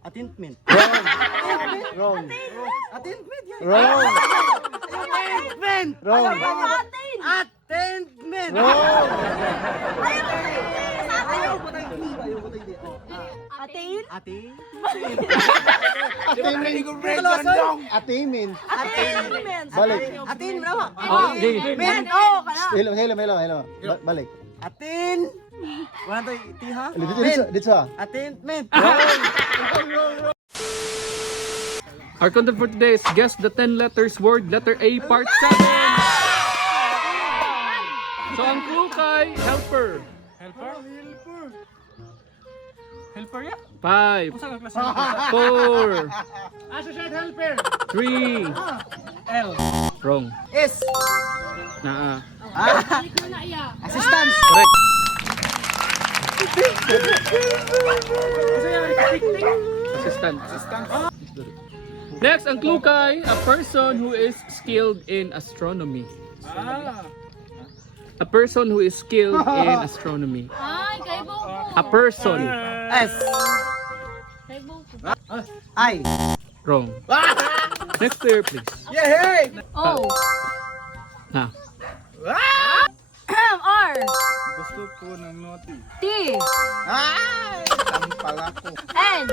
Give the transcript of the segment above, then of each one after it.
Attendment. Wrong. Attendment. Wrong. Attendment. Wrong. Attendment. Wrong. Atin? Atin. Atimin. Atin. Balik. Atin, bravo. Men, oh, kana. Hello. Balik. Atin. Wala tayo, tiha. Dito. Attendment. Our content for today is guess the 10 letters word, letter A, part 7. So ang clue kay helper. Helper ya? 5, Usa ka klase? 4, Associate helper. 3. L. Wrong. S. Naa. Assistance. Correct. Assistant. Next, ang clue kay a person who is skilled in astronomy. A person who is skilled in astronomy. Ay, kay Boko. A person. S. Kay Boko. I. Wrong. Next player, please. Oh. Na. R. Gusto ko ng noti. T. N.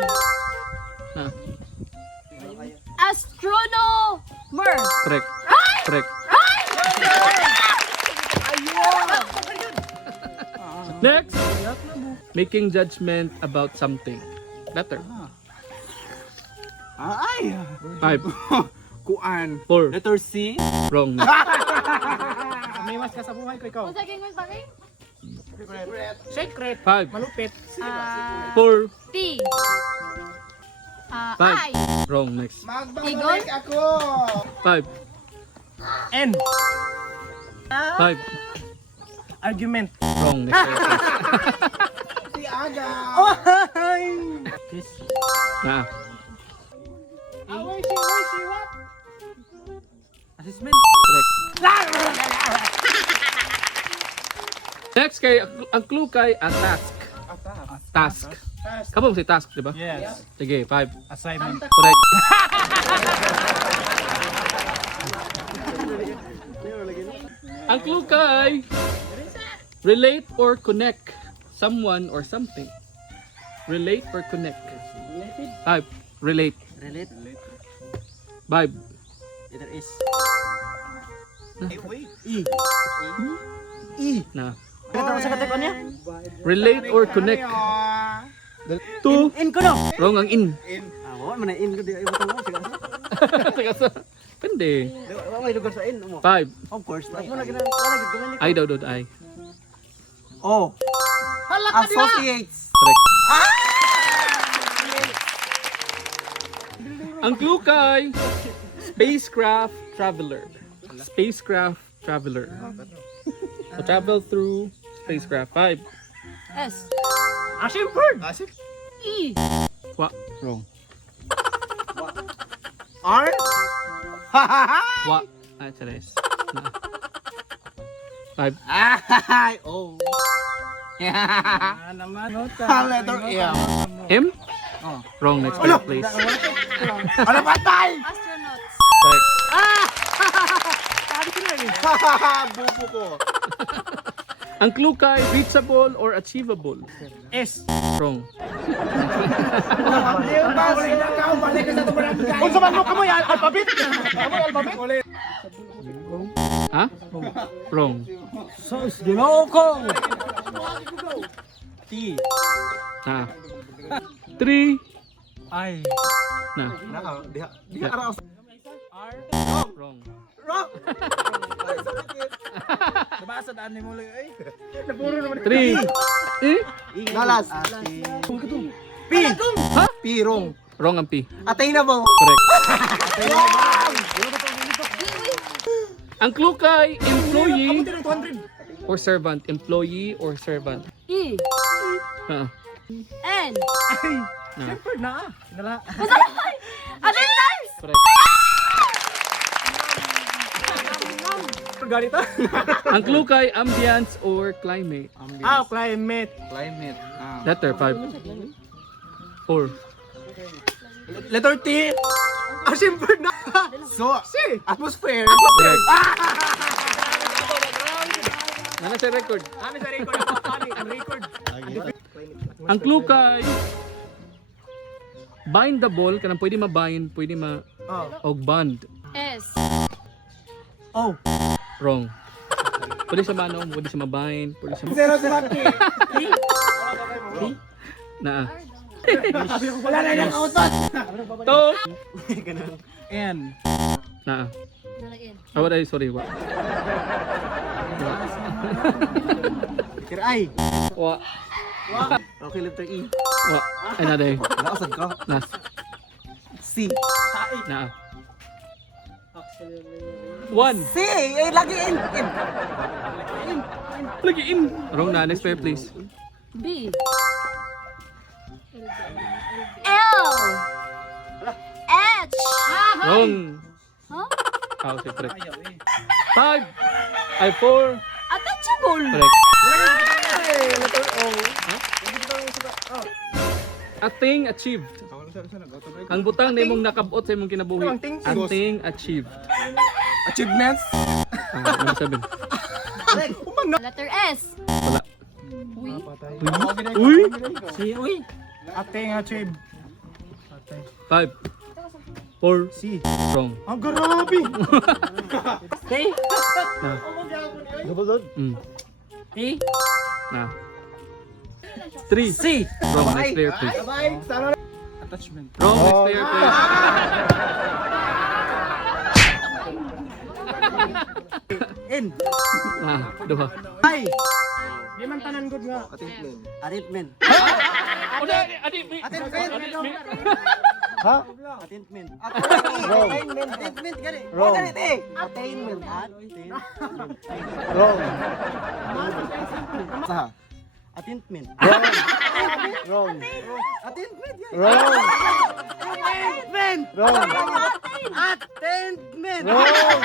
Na. Astronomer. Correct. Correct. Next, making judgment about something. Letter. Ay. 5, Kuan. 4. Letter C. Wrong. May mas ka sa buhay ko ikaw. Kung sa king mas taking? Secret. 5, Malupit. 4, T. 5. I. Wrong. Next. Eagle. 5, N. 5. Argument. Wrong. Next. Kiss. Na. Why she what? Assessment. Correct. Next kay ang clue kay a task. Task. Kamu si task, di ba? Yes. Sige, 5. Assignment. Correct. Ang clue kay relate or connect someone or something. Relate or connect. 5. Relate. Relate. 5. Letter S. Na. Kaya sa katekon niya? Relate or connect. 2. In ko no. Wrong ang in. Wala man na in ko di ay butang mo sige. Teka sa. Pwede. Wala may lugar sa in mo. 5. Of course. Wala na gina. Wala gid gamay. Ay daw daw ay. Oh. Associates. Correct. Ang clue kay spacecraft traveler. Spacecraft traveler. So travel through spacecraft. 5. S. Ashimford. E. Wa. Wrong. R. Wa. Ah, chares. 5. Ay. Oh. Naman. Nota. Letter M? M. Wrong. Next player, please. Ano patay? Astronauts. Correct. Sabi ko na eh. Bubo ko. Ang clue kay reachable or achievable. S. Wrong. Kung sa mo kamoy alphabet. Kamoy alphabet. Ha? Wrong. Sos, ginoo ko. T. Na. 3. Ay. Na. Diha ara. Wrong. Rock. Nabasa daan ni mo lang ay. Napuro naman. 3. Eh? Galas. P. Ha? Pirong. Wrong ang P. Attainable. Correct. Ang clue kay employee or servant. Employee or servant. E. Ah. N. Na. Siyempre na. Nala. Attendance. Correct. Ganito. Ang clue kay ambience or climate. Climate. Climate. Letter 5. 4. Letter T. Simple na. So, atmosphere. Correct. Ano sa record? Kami sa record. Ako, kami. Ang record. Ang clue kay bind the ball, kanang pwede ma-bind, pwede og band. S. Oh. Wrong. Pwede siya manong, pwede siya ma-bind, pwede siya Zero si Rocky. na. Wala na yung kautot. To. N. Na. Nalagin. Ah, wala, sorry. Wa. Letter I. Wa. Okay, letter E. Wa. Ay, na day. Nakasan ka. Nas. C. Na. One. C! Eh, lagi in. Lagi in. Wrong na. Next player, please. B. L. H. Wrong. Huh? Ah, okay, correct. 5. Ay, 4. Attachable. Correct. Ating achieved. Ang butang na imong nakabot sa imong kinabuhi. Ating achieved. Achievements. Ano sabi? Letter S. Wala. Uy. Uy! Si, uy. Ating achieve. 5. 4. C. Wrong. Ang grabe. Na. Gabagod. A. Na. 3. C. Wrong. Next player, please. Attachment. Wrong. Next player, please. N. Na. Duha. I. Di man tanan good nga. Atintment. Adi, adi. Ha? Atintment. Wrong. Atintment. Gani. Wrong. Attainment. Wrong. Saha. Atintment. Wrong. Atintment. Wrong. Atintment. Wrong. Atintment. Wrong.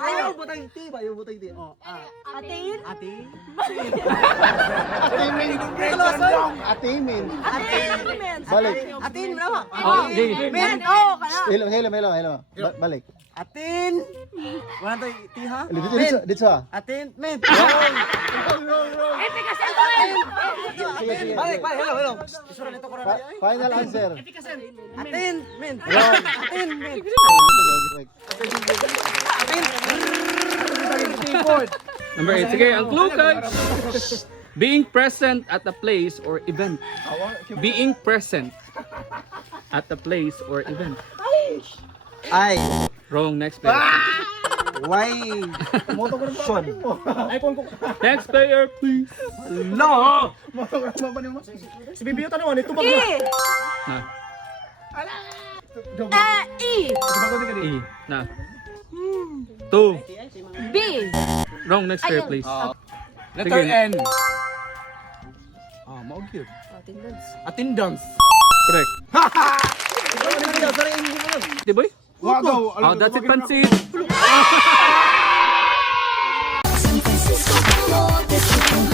Ayaw butang T ba? Ayaw butang T. Oh, Atin. Atin. Atimin. Atin. Balik. Atin, bravo. Oh, okay. Men. Oh, kana. Hello. Balik. Atin. Wala tayo T ha? Dito ha. Atintment. Ito kasi ako eh. Sige, sige. Balik. Hello. Final answer. Atintment. Wrong. Atintment. Number 8. Sige, ang clue kay being present at a place or event. Being present at a place or event. I. Wrong. Next player. Why? Sean. Next player, please. No. Si Bibi yung tanong, ito ba? E. Na. E. E. Na. 2. B. Wrong. Next player, please. Letter Sige. N. Maog yun. Attendance. Correct. Di boy? Wow, Oh, that's it, Pansit. San Francisco, Pangasinan,